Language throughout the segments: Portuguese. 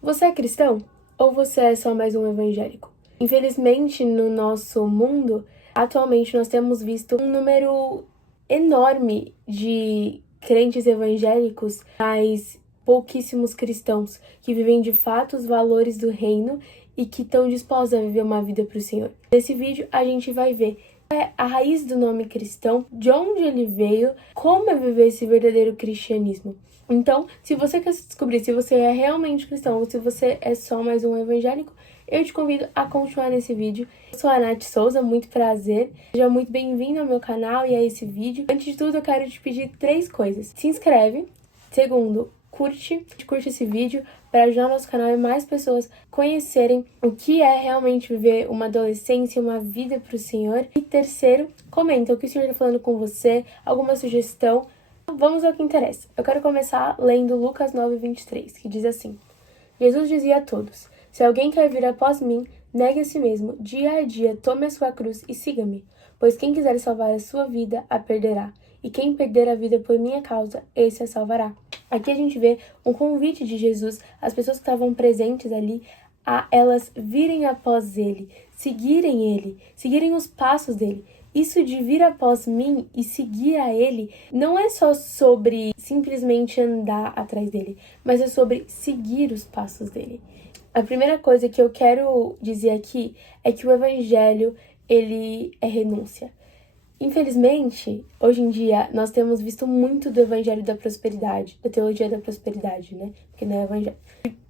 Você é cristão? Ou você é só mais um evangélico? Infelizmente, no nosso mundo, atualmente nós temos visto um número enorme de crentes evangélicos, mas pouquíssimos cristãos que vivem de fato os valores do reino e que estão dispostos a viver uma vida para o Senhor. Nesse vídeo, a gente vai ver a raiz do nome cristão, de onde ele veio, como é viver esse verdadeiro cristianismo. Então, se você quer descobrir se você é realmente cristão ou se você é só mais um evangélico, eu te convido a continuar nesse vídeo. Eu sou a Nath Souza, muito prazer. Seja muito bem-vindo ao meu canal e a esse vídeo. Antes de tudo, eu quero te pedir 3 coisas. Se inscreve. Segundo, curte esse vídeo para ajudar nosso canal e mais pessoas conhecerem o que é realmente viver uma adolescência, uma vida para o Senhor. E terceiro, comenta o que o Senhor está falando com você, alguma sugestão. Vamos ao que interessa. Eu quero começar lendo Lucas 9:23, que diz assim: Jesus dizia a todos: se alguém quer vir após mim, negue a si mesmo, dia a dia tome a sua cruz e siga-me. Pois quem quiser salvar a sua vida, a perderá. E quem perder a vida por minha causa, esse a salvará. Aqui a gente vê um convite de Jesus às pessoas que estavam presentes ali, a elas virem após ele, seguirem os passos dele. Isso de vir após mim e seguir a ele não é só sobre simplesmente andar atrás dele, mas é sobre seguir os passos dele. A primeira coisa que eu quero dizer aqui é que o evangelho, ele é renúncia. Infelizmente, hoje em dia, nós temos visto muito do evangelho da prosperidade, da teologia da prosperidade, né? Porque não é evangelho.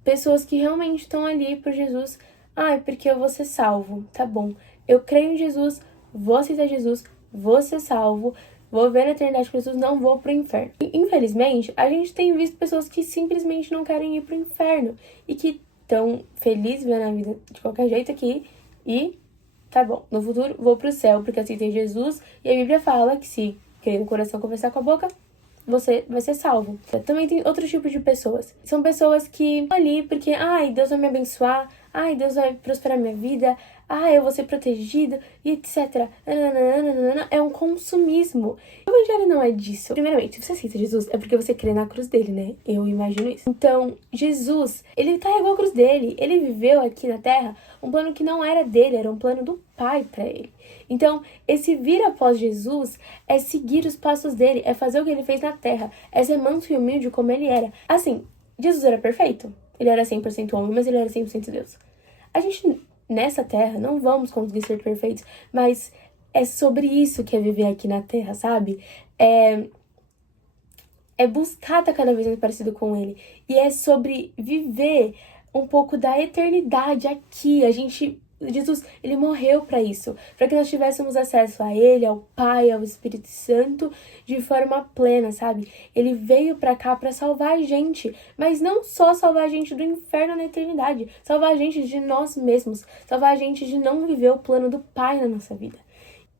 Pessoas que realmente estão ali por Jesus. Ah, é porque eu vou ser salvo. Tá bom. Eu creio em Jesus, vou aceitar Jesus, vou ser salvo, vou ver a eternidade com Jesus, não vou pro inferno. E, infelizmente, a gente tem visto pessoas que simplesmente não querem ir pro inferno e que estão felizes vivendo a vida de qualquer jeito aqui e tá bom, no futuro vou pro céu porque aceitei Jesus e a Bíblia fala que se crer no coração, confessar com a boca, você vai ser salvo. Também tem outro tipo de pessoas. São pessoas que estão ali porque, ai, Deus vai me abençoar, ai, Deus vai prosperar minha vida, ai, eu vou ser protegido, e etc. É um consumismo. O evangelho não é disso. Primeiramente, se você aceita Jesus, é porque você crê na cruz dele, né? Eu imagino isso. Então, Jesus, ele carregou a cruz dele. Ele viveu aqui na Terra um plano que não era dele, era um plano do Pai para ele. Então, esse vir após Jesus é seguir os passos dele, é fazer o que ele fez na Terra, é ser manso e humilde como ele era. Assim, Jesus era perfeito. Ele era 100% homem, mas ele era 100% Deus. A gente, nessa Terra, não vamos conseguir ser perfeitos, mas é sobre isso que é viver aqui na Terra, sabe? É buscar estar cada vez mais parecido com ele. E é sobre viver um pouco da eternidade aqui. Jesus, ele morreu para isso, para que nós tivéssemos acesso a ele, ao Pai, ao Espírito Santo, de forma plena, sabe? Ele veio para cá para salvar a gente, mas não só salvar a gente do inferno na eternidade, salvar a gente de nós mesmos, salvar a gente de não viver o plano do Pai na nossa vida.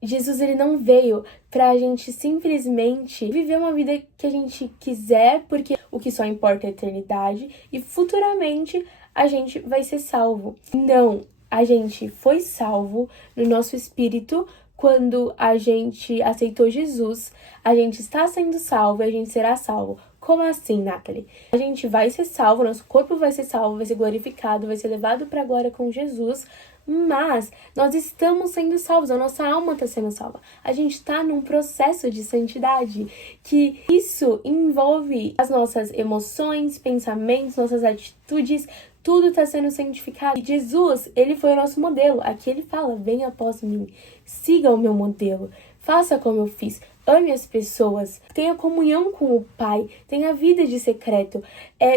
Jesus, ele não veio pra gente simplesmente viver uma vida que a gente quiser, porque o que só importa é a eternidade, e futuramente a gente vai ser salvo. Não, a gente foi salvo no nosso espírito quando a gente aceitou Jesus, a gente está sendo salvo e a gente será salvo. Como assim, Nathalie? A gente vai ser salvo, nosso corpo vai ser salvo, vai ser glorificado, vai ser levado para a glória com Jesus, mas nós estamos sendo salvos, a nossa alma está sendo salva. A gente está num processo de santidade, que isso envolve as nossas emoções, pensamentos, nossas atitudes, tudo está sendo santificado. E Jesus, ele foi o nosso modelo. Aqui ele fala: venha após mim, siga o meu modelo, faça como eu fiz. Ame as pessoas, tenha comunhão com o Pai, tenha vida de secreto,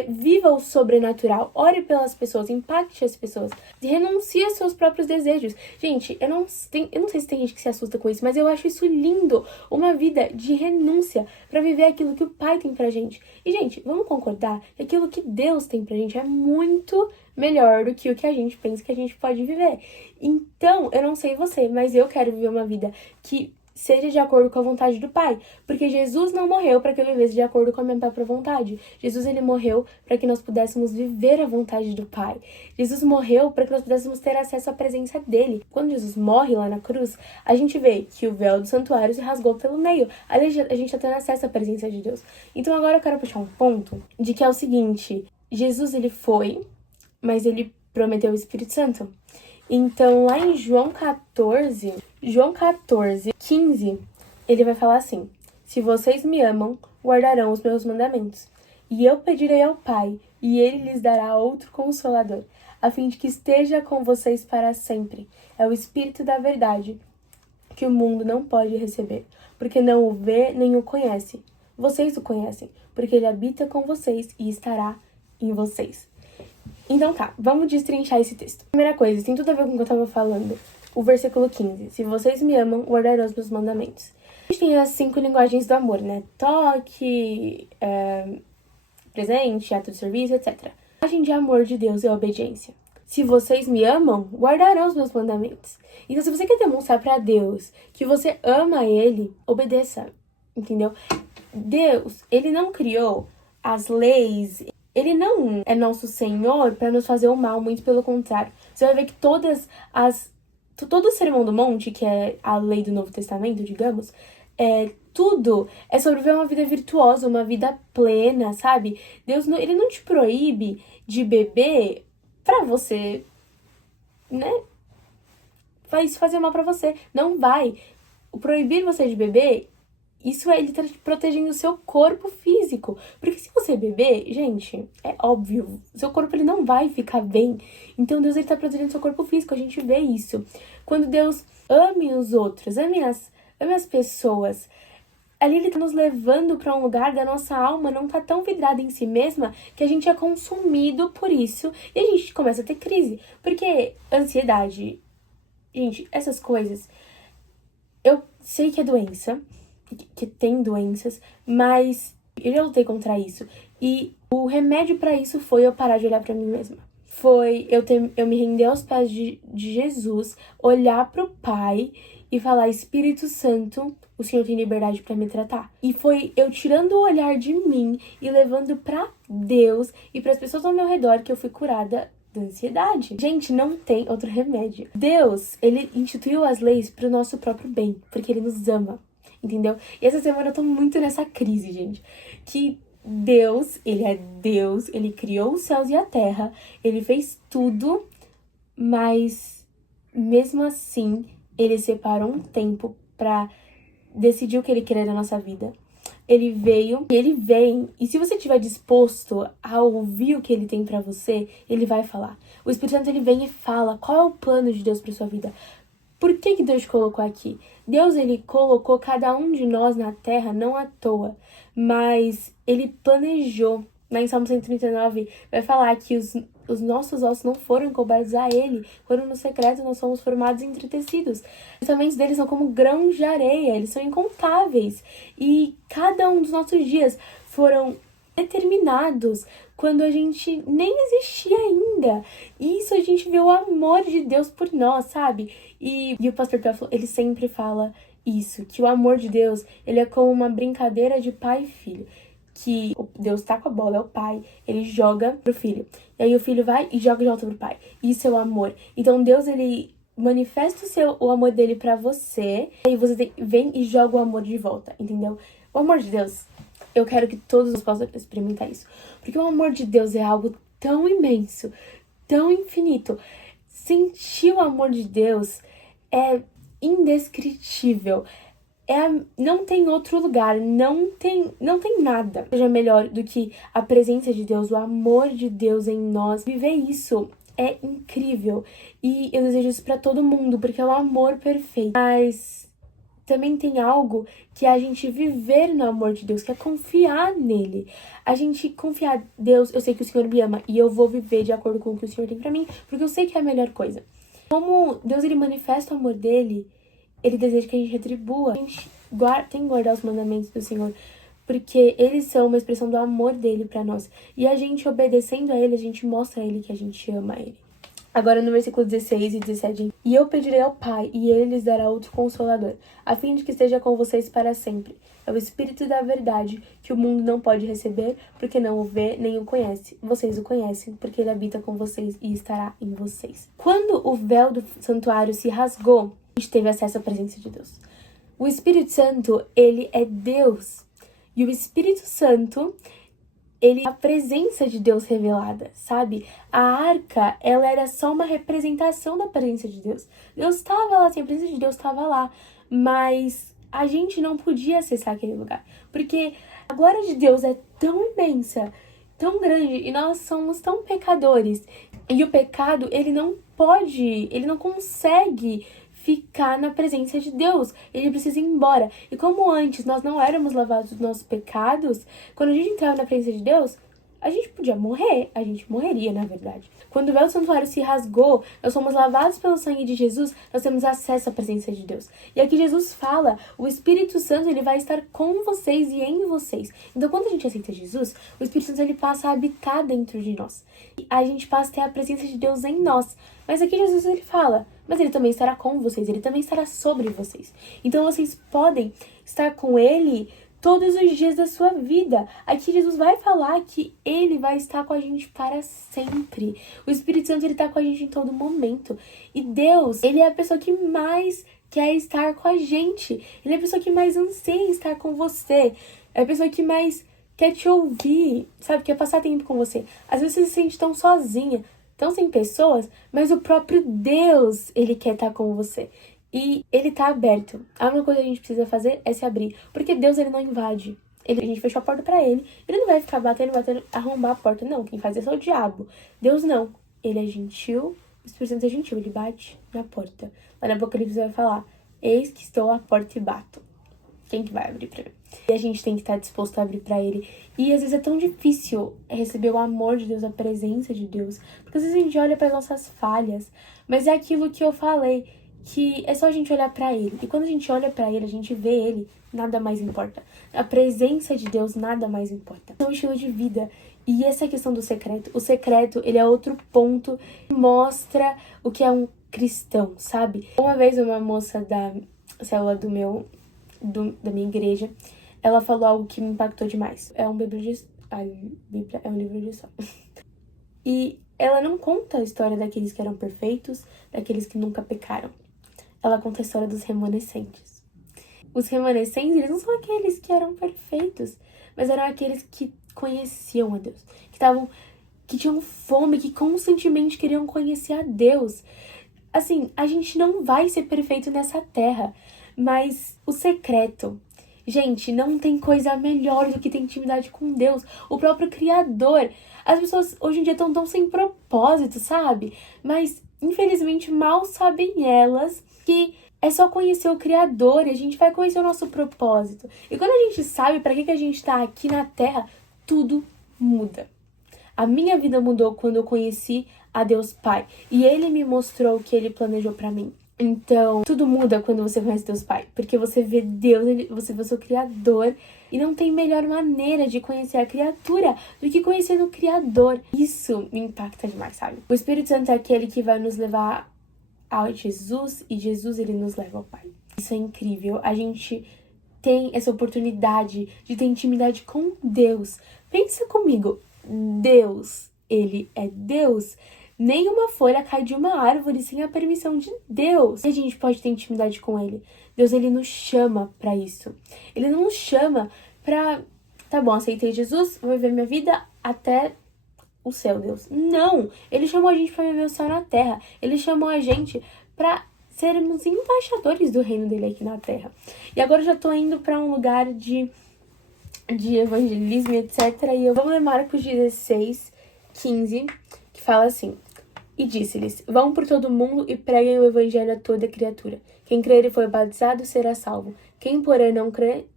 viva o sobrenatural, ore pelas pessoas, impacte as pessoas, renuncie aos seus próprios desejos. Gente, eu não sei se tem gente que se assusta com isso, mas eu acho isso lindo, uma vida de renúncia para viver aquilo que o Pai tem pra gente. E, gente, vamos concordar que aquilo que Deus tem pra gente é muito melhor do que o que a gente pensa que a gente pode viver. Então, eu não sei você, mas eu quero viver uma vida que seja de acordo com a vontade do Pai, porque Jesus não morreu para que eu vivesse de acordo com a minha própria vontade. Jesus, ele morreu para que nós pudéssemos viver a vontade do Pai. Jesus morreu para que nós pudéssemos ter acesso à presença dele. Quando Jesus morre lá na cruz, a gente vê que o véu do santuário se rasgou pelo meio. A gente está tendo acesso à presença de Deus. Então agora eu quero puxar um ponto de que é o seguinte: Jesus, ele foi, mas ele prometeu o Espírito Santo. Então, lá em João 14, 15, ele vai falar assim: se vocês me amam, guardarão os meus mandamentos. E eu pedirei ao Pai, e ele lhes dará outro consolador, a fim de que esteja com vocês para sempre. É o Espírito da verdade, que o mundo não pode receber, porque não o vê nem o conhece. Vocês o conhecem, porque ele habita com vocês e estará em vocês. Então tá, vamos destrinchar esse texto. Primeira coisa, tem tudo a ver com o que eu tava falando. O versículo 15. Se vocês me amam, guardarão os meus mandamentos. A gente tem as 5 linguagens do amor, né? Toque, presente, ato de serviço, etc. A linguagem de amor de Deus é a obediência. Se vocês me amam, guardarão os meus mandamentos. Então, se você quer demonstrar pra Deus que você ama Ele, obedeça, entendeu? Deus, Ele não criou as leis, Ele não é nosso Senhor para nos fazer o mal, muito pelo contrário. Você vai ver que todo o Sermão do Monte, que é a lei do Novo Testamento, digamos, tudo é sobre viver uma vida virtuosa, uma vida plena, sabe? Deus, Ele não te proíbe de beber pra você, né? Vai fazer mal pra você. Não vai. O proibir você de beber, isso é ele tá protegendo o seu corpo físico. Porque se você beber, gente, é óbvio, seu corpo ele não vai ficar bem. Então Deus ele tá protegendo o seu corpo físico, a gente vê isso. Quando Deus ame os outros, ame as pessoas, ali ele tá nos levando pra um lugar da nossa alma não tá tão vidrada em si mesma que a gente é consumido por isso e a gente começa a ter crise. Porque ansiedade, gente, essas coisas, eu sei que é doença, que tem doenças, mas eu já lutei contra isso. E o remédio pra isso foi eu parar de olhar pra mim mesma. Foi eu me render aos pés de Jesus, olhar pro Pai e falar: Espírito Santo, o Senhor tem liberdade pra me tratar. E foi eu tirando o olhar de mim e levando pra Deus e pras pessoas ao meu redor que eu fui curada da ansiedade. Gente, não tem outro remédio. Deus, ele instituiu as leis pro nosso próprio bem, porque ele nos ama, entendeu? E essa semana eu tô muito nessa crise, gente, que Deus, ele criou os céus e a terra, ele fez tudo, mas mesmo assim, ele separou um tempo pra decidir o que ele queria da nossa vida. Ele veio, e ele vem, e se você estiver disposto a ouvir o que ele tem pra você, ele vai falar. O Espírito Santo, ele vem e fala qual é o plano de Deus pra sua vida. Por que Deus te colocou aqui? Deus, ele colocou cada um de nós na terra não à toa, mas ele planejou. Lá em Salmo 139 vai falar que os nossos ossos não foram cobertos a ele, quando no secreto nós somos formados e entretecidos. Os pensamentos deles são como grãos de areia, eles são incontáveis. E cada um dos nossos dias foram determinados quando a gente nem existia ainda. E isso a gente vê o amor de Deus por nós, sabe? E o pastor Teófilo, ele sempre fala isso, que o amor de Deus, ele é como uma brincadeira de pai e filho. Que Deus tá com a bola, é o pai, ele joga pro filho. E aí o filho vai e joga de volta pro pai. Isso é o amor. Então Deus, ele manifesta o amor dele pra você, e aí você vem e joga o amor de volta, entendeu? O amor de Deus, eu quero que todos possam experimentar isso. Porque o amor de Deus é algo tão imenso, tão infinito. Sentir o amor de Deus é indescritível. Não tem outro lugar, não tem nada que seja melhor do que a presença de Deus, o amor de Deus em nós. Viver isso é incrível e eu desejo isso pra todo mundo, porque é o amor perfeito. Mas também tem algo que é a gente viver no amor de Deus, que é confiar nele. A gente confiar, Deus, eu sei que o Senhor me ama e eu vou viver de acordo com o que o Senhor tem pra mim, porque eu sei que é a melhor coisa. Como Deus, ele manifesta o amor dele, ele deseja que a gente retribua. A gente tem que guardar os mandamentos do Senhor, porque eles são uma expressão do amor dele pra nós. E a gente obedecendo a ele, a gente mostra a ele que a gente ama ele. Agora no versículo 16 e 17. E eu pedirei ao Pai, e ele lhes dará outro consolador, a fim de que esteja com vocês para sempre. É o Espírito da verdade, que o mundo não pode receber, porque não o vê nem o conhece. Vocês o conhecem, porque ele habita com vocês e estará em vocês. Quando o véu do santuário se rasgou, a gente teve acesso à presença de Deus. O Espírito Santo, ele é Deus. E o Espírito Santo, ele a presença de Deus revelada, sabe? A arca, ela era só uma representação da presença de Deus. Deus estava lá, assim, a presença de Deus estava lá, mas a gente não podia acessar aquele lugar, porque a glória de Deus é tão imensa, tão grande, e nós somos tão pecadores. E o pecado, ele não consegue ficar na presença de Deus. Ele precisa ir embora. E como antes nós não éramos lavados dos nossos pecados, quando a gente entrava na presença de Deus, a gente podia morrer. A gente morreria, na verdade. Quando o véu do santuário se rasgou, nós fomos lavados pelo sangue de Jesus, nós temos acesso à presença de Deus. E aqui Jesus fala, o Espírito Santo, ele vai estar com vocês e em vocês. Então, quando a gente aceita Jesus, o Espírito Santo, ele passa a habitar dentro de nós. E a gente passa a ter a presença de Deus em nós. Mas aqui Jesus, ele fala, mas ele também estará com vocês, ele também estará sobre vocês. Então, vocês podem estar com ele todos os dias da sua vida. Aqui Jesus vai falar que ele vai estar com a gente para sempre. O Espírito Santo, ele está com a gente em todo momento. E Deus, ele é a pessoa que mais quer estar com a gente. Ele é a pessoa que mais anseia estar com você. É a pessoa que mais quer te ouvir, sabe? Quer passar tempo com você. Às vezes você se sente tão sozinha, tão sem pessoas, mas o próprio Deus, ele quer estar com você. E ele tá aberto. A única coisa que a gente precisa fazer é se abrir. Porque Deus, ele não invade. A gente fechou a porta pra ele. Ele não vai ficar batendo, arrombar a porta. Não, quem faz isso é o diabo. Deus não. Ele é gentil. O Espírito Santo é gentil. Ele bate na porta. Lá no Apocalipse vai falar, eis que estou à porta e bato. Quem que vai abrir pra mim? E a gente tem que estar disposto a abrir pra ele. E às vezes é tão difícil receber o amor de Deus, a presença de Deus. Porque às vezes a gente olha para as nossas falhas. Mas é aquilo que eu falei, que é só a gente olhar pra ele. E quando a gente olha pra ele, a gente vê ele, nada mais importa. A presença de Deus, nada mais importa. É um estilo de vida. E essa questão do secreto, o secreto, ele é outro ponto que mostra o que é um cristão, sabe? Uma vez uma moça da célula da minha igreja, ela falou algo que me impactou demais. É um livro de história. E ela não conta a história daqueles que eram perfeitos, daqueles que nunca pecaram. Ela conta a história dos remanescentes. Os remanescentes, eles não são aqueles que eram perfeitos, mas eram aqueles que conheciam a Deus, que tinham fome, que constantemente queriam conhecer a Deus. Assim, a gente não vai ser perfeito nessa terra, mas o secreto, gente, não tem coisa melhor do que ter intimidade com Deus, o próprio Criador. As pessoas hoje em dia estão tão sem propósito, sabe? Mas, infelizmente, mal sabem elas que é só conhecer o Criador e a gente vai conhecer o nosso propósito. E quando a gente sabe para que a gente tá aqui na Terra, tudo muda. A minha vida mudou quando eu conheci a Deus Pai. E Ele me mostrou o que Ele planejou para mim. Então, tudo muda quando você conhece Deus Pai. Porque você vê Deus, você vê o seu Criador. E não tem melhor maneira de conhecer a criatura do que conhecer o Criador. Isso me impacta demais, sabe? O Espírito Santo é aquele que vai nos levar ao Jesus, e Jesus, ele nos leva ao Pai. Isso é incrível. A gente tem essa oportunidade de ter intimidade com Deus. Pensa comigo. Deus, ele é Deus. Nenhuma folha cai de uma árvore sem a permissão de Deus. E a gente pode ter intimidade com ele. Deus, ele nos chama pra isso. Ele não nos chama pra... Tá bom, aceitei Jesus, vou viver minha vida até o céu, Deus. Não! Ele chamou a gente pra viver o céu na terra. Ele chamou a gente pra sermos embaixadores do reino dele aqui na terra. E agora eu já tô indo pra um lugar de evangelismo, etc. E eu vou ler Marcos 16, 15, que fala assim: e disse-lhes, vão por todo mundo e preguem o evangelho a toda criatura. Quem crer e for batizado será salvo. Quem porém não crer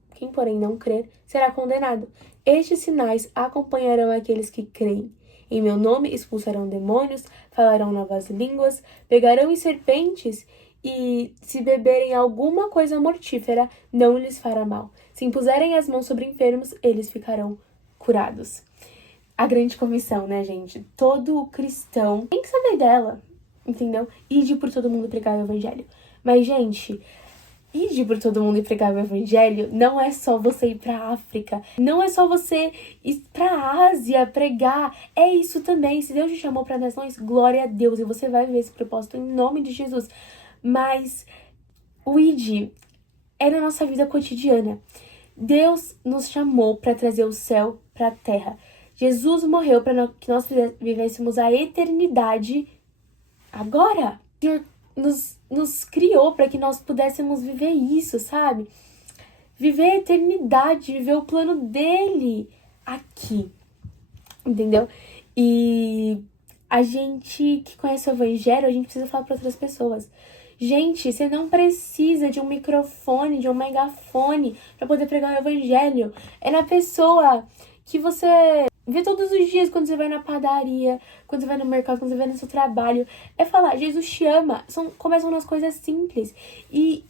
será condenado. Estes sinais acompanharão aqueles que creem. Em meu nome expulsarão demônios, falarão novas línguas, pegarão em serpentes e, se beberem alguma coisa mortífera, não lhes fará mal. Se impuserem as mãos sobre enfermos, eles ficarão curados. A grande comissão, né, gente? Todo cristão tem que saber dela, entendeu? Ide por todo mundo pregar o evangelho. Mas, gente, ide por todo mundo e pregar o evangelho não é só você ir pra África, não é só você ir pra Ásia pregar, é isso também. Se Deus te chamou para nações, glória a Deus, e você vai viver esse propósito em nome de Jesus. Mas o ide é na nossa vida cotidiana. Deus nos chamou para trazer o céu pra terra. Jesus morreu para que nós vivêssemos a eternidade agora. O Senhor nos criou para que nós pudéssemos viver isso, sabe? Viver a eternidade, viver o plano dele aqui, entendeu? E a gente que conhece o evangelho, a gente precisa falar para outras pessoas. Gente, você não precisa de um microfone, de um megafone para poder pregar o evangelho. É na pessoa que você vê todos os dias, quando você vai na padaria, quando você vai no mercado, quando você vai no seu trabalho. É falar, Jesus te ama. Começam nas coisas simples. E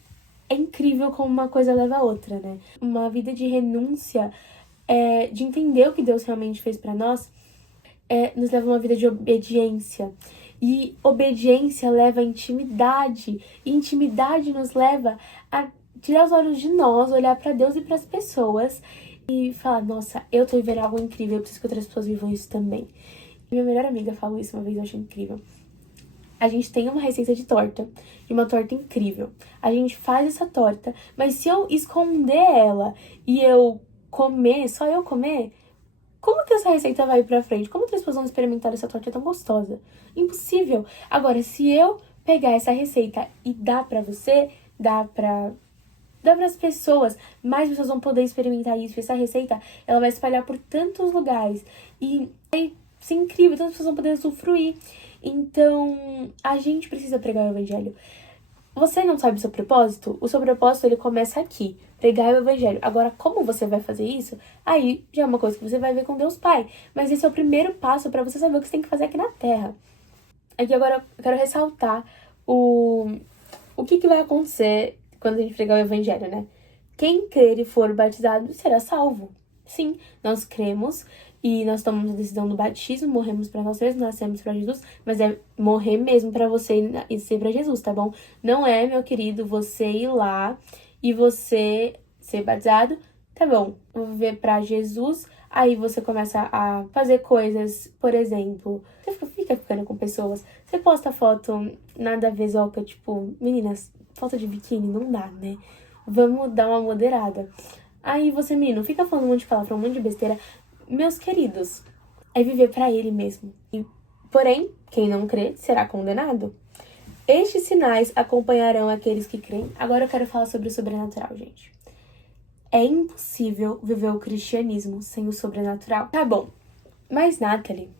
é incrível como uma coisa leva a outra, né? Uma vida de renúncia, de entender o que Deus realmente fez pra nós, nos leva a uma vida de obediência. E obediência leva a intimidade. E intimidade nos leva a tirar os olhos de nós, olhar pra Deus e pras pessoas e falar, nossa, eu tô vivendo algo incrível, eu preciso que outras pessoas vivam isso também. E minha melhor amiga falou isso uma vez, eu achei incrível. A gente tem uma receita de uma torta incrível. A gente faz essa torta, mas se eu esconder ela e eu comer, só eu comer, como que essa receita vai pra frente? Como que as pessoas vão experimentar essa torta tão gostosa? Impossível. Agora, se eu pegar essa receita e dar pra você, dá para as pessoas, mais pessoas vão poder experimentar isso. Essa receita, ela vai espalhar por tantos lugares e vai ser incrível, tantas pessoas vão poder usufruir. Então, a gente precisa pregar o evangelho. Você não sabe o seu propósito? O seu propósito, ele começa aqui, pregar o evangelho. Agora, como você vai fazer isso? Aí já é uma coisa que você vai ver com Deus Pai. Mas esse é o primeiro passo para você saber o que você tem que fazer aqui na Terra. Aqui agora eu quero ressaltar o que vai acontecer quando a gente pregar o evangelho, né? Quem crer e for batizado será salvo. Sim, nós cremos e nós tomamos a decisão do batismo, morremos para nós mesmos, nascemos para Jesus, mas é morrer mesmo para você e ser para Jesus, tá bom? Não é, meu querido, você ir lá e você ser batizado, tá bom? Vou viver para Jesus, aí você começa a fazer coisas, por exemplo, você fica ficando com pessoas, você posta foto nada a ver, zoca, tipo, meninas, foto de biquíni, não dá, né? Vamos dar uma moderada. Aí você, menino, fica falando um monte de palavra, um monte de besteira. Meus queridos, é viver pra ele mesmo. Porém, quem não crê será condenado. Estes sinais acompanharão aqueles que creem. Agora eu quero falar sobre o sobrenatural, gente. É impossível viver o cristianismo sem o sobrenatural. Tá bom, mas Nathalie,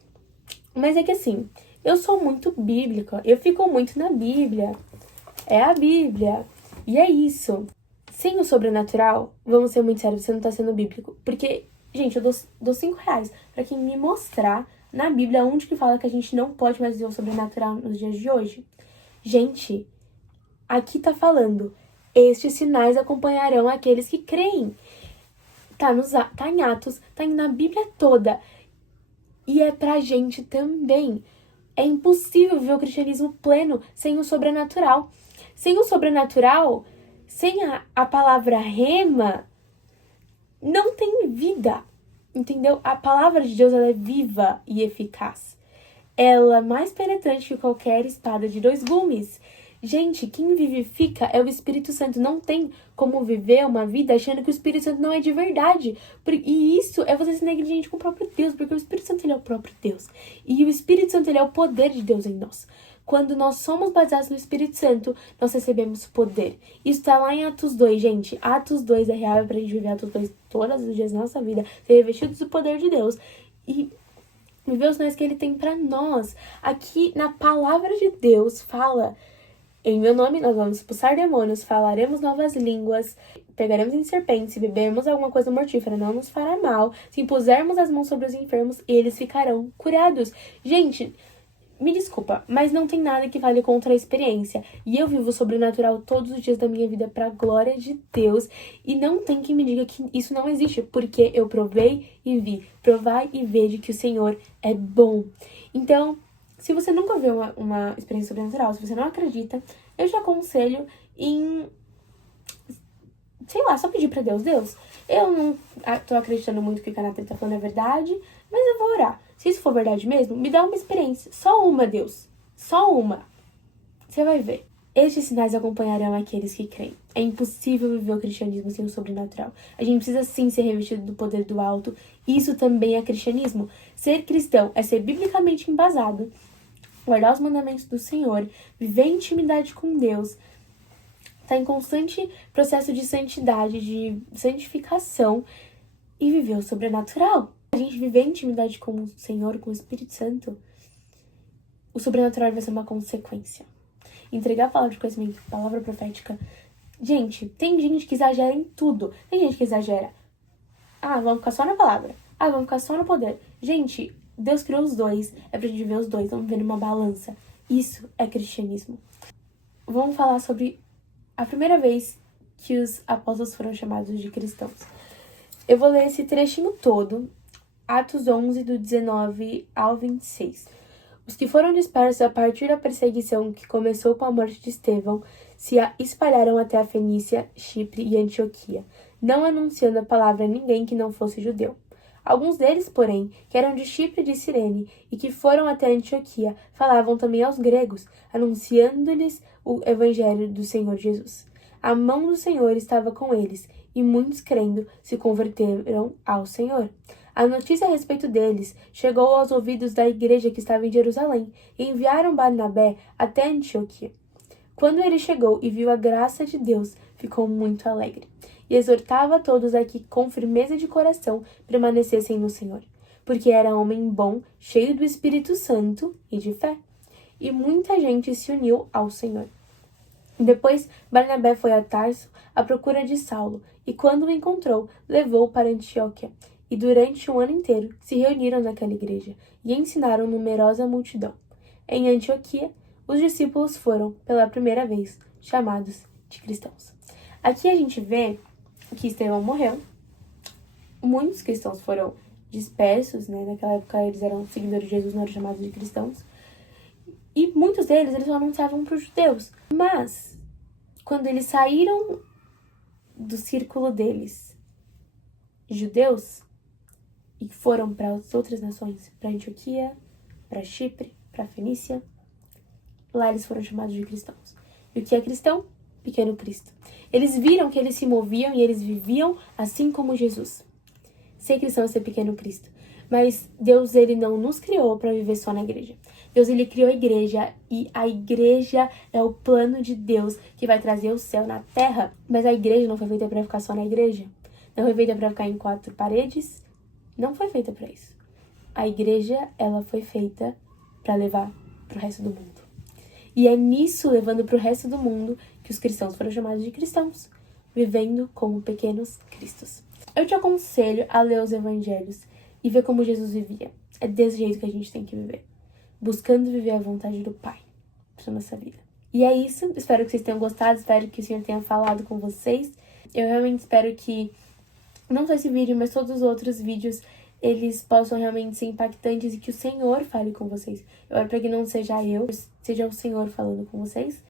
mas é que assim, eu sou muito bíblica, eu fico muito na Bíblia. É a Bíblia. E é isso. Sem o sobrenatural, vamos ser muito sérios, você não tá sendo bíblico. Porque, gente, eu dou 5 reais pra quem me mostrar na Bíblia onde que fala que a gente não pode mais viver o sobrenatural nos dias de hoje. Gente, aqui tá falando, estes sinais acompanharão aqueles que creem. Tá em Atos, tá na Bíblia toda. E é pra gente também. É impossível viver o cristianismo pleno sem o sobrenatural. Sem o sobrenatural, sem a palavra rema, não tem vida, entendeu? A palavra de Deus, ela é viva e eficaz. Ela é mais penetrante que qualquer espada de 2 gumes. Gente, quem vivifica é o Espírito Santo. Não tem como viver uma vida achando que o Espírito Santo não é de verdade. E isso é você ser negligente com o próprio Deus, porque o Espírito Santo, ele é o próprio Deus. E o Espírito Santo, ele é o poder de Deus em nós. Quando nós somos baseados no Espírito Santo, nós recebemos poder. Isso tá lá em Atos 2, gente. Atos 2 é real, é pra gente viver Atos 2 todos os dias da nossa vida, ser revestidos do poder de Deus e viver os sinais que ele tem pra nós. Aqui na palavra de Deus fala: em meu nome nós vamos expulsar demônios, falaremos novas línguas, pegaremos em serpentes, se bebermos alguma coisa mortífera, não nos fará mal, se impusermos as mãos sobre os enfermos, eles ficarão curados. Gente, me desculpa, mas não tem nada que vale contra a experiência. E eu vivo o sobrenatural todos os dias da minha vida pra glória de Deus. E não tem quem me diga que isso não existe, porque eu provei e vi. Provai e veja que o Senhor é bom. Então, se você nunca viu uma experiência sobrenatural, se você não acredita, eu te aconselho em, sei lá, só pedir pra Deus, eu não tô acreditando muito que o Nathalie tá falando é verdade, mas eu vou orar. Se isso for verdade mesmo, me dá uma experiência. Só uma, Deus. Só uma. Você vai ver. Estes sinais acompanharão aqueles que creem. É impossível viver o cristianismo sem o sobrenatural. A gente precisa sim ser revestido do poder do alto. Isso também é cristianismo. Ser cristão é ser biblicamente embasado, guardar os mandamentos do Senhor, viver em intimidade com Deus, estar em constante processo de santidade, de santificação e viver o sobrenatural. A gente viver em intimidade com o Senhor, com o Espírito Santo, o sobrenatural vai ser uma consequência. Entregar a palavra de conhecimento, palavra profética. Gente, tem gente que exagera em tudo. Tem gente que exagera. Vamos ficar só na palavra. Vamos ficar só no poder. Gente, Deus criou os dois. É pra gente ver os dois. Vamos ver numa balança. Isso é cristianismo. Vamos falar sobre a primeira vez que os apóstolos foram chamados de cristãos. Eu vou ler esse trechinho todo. Atos 11, do 19 ao 26. Os que foram dispersos a partir da perseguição que começou com a morte de Estevão se espalharam até a Fenícia, Chipre e Antioquia, não anunciando a palavra a ninguém que não fosse judeu. Alguns deles, porém, que eram de Chipre e de Cirene e que foram até Antioquia, falavam também aos gregos, anunciando-lhes o evangelho do Senhor Jesus. A mão do Senhor estava com eles, e muitos, crendo, se converteram ao Senhor. A notícia a respeito deles chegou aos ouvidos da igreja que estava em Jerusalém, e enviaram Barnabé até Antioquia. Quando ele chegou e viu a graça de Deus, ficou muito alegre, e exortava a todos a que, com firmeza de coração, permanecessem no Senhor, porque era homem bom, cheio do Espírito Santo e de fé. E muita gente se uniu ao Senhor. Depois, Barnabé foi a Tarso à procura de Saulo, e quando o encontrou, levou-o para Antioquia. E durante um ano inteiro se reuniram naquela igreja e ensinaram numerosa multidão. Em Antioquia, os discípulos foram, pela primeira vez, chamados de cristãos. Aqui a gente vê que Estevão morreu. Muitos cristãos foram dispersos, né? Naquela época eles eram seguidores de Jesus, não eram chamados de cristãos. E muitos deles, eles só anunciavam para os judeus. Mas, quando eles saíram do círculo deles, judeus, e foram para as outras nações, para Antioquia, para Chipre, para Fenícia, lá eles foram chamados de cristãos. E o que é cristão? Pequeno Cristo. Eles viram que eles se moviam e eles viviam assim como Jesus. Ser cristão é ser pequeno Cristo. Mas Deus, ele não nos criou para viver só na igreja. Deus, ele criou a igreja, e a igreja é o plano de Deus que vai trazer o céu na terra. Mas a igreja não foi feita para ficar só na igreja. Não foi feita para ficar em 4 paredes. Não foi feita para isso. A igreja, ela foi feita para levar para o resto do mundo. E é nisso, levando para o resto do mundo, que os cristãos foram chamados de cristãos, vivendo como pequenos cristos. Eu te aconselho a ler os evangelhos e ver como Jesus vivia. É desse jeito que a gente tem que viver. Buscando viver a vontade do Pai para nossa vida. E é isso. Espero que vocês tenham gostado. Espero que o Senhor tenha falado com vocês. Eu realmente espero que não só esse vídeo, mas todos os outros vídeos, eles possam realmente ser impactantes e que o Senhor fale com vocês. Eu oro para que não seja eu, seja o Senhor falando com vocês.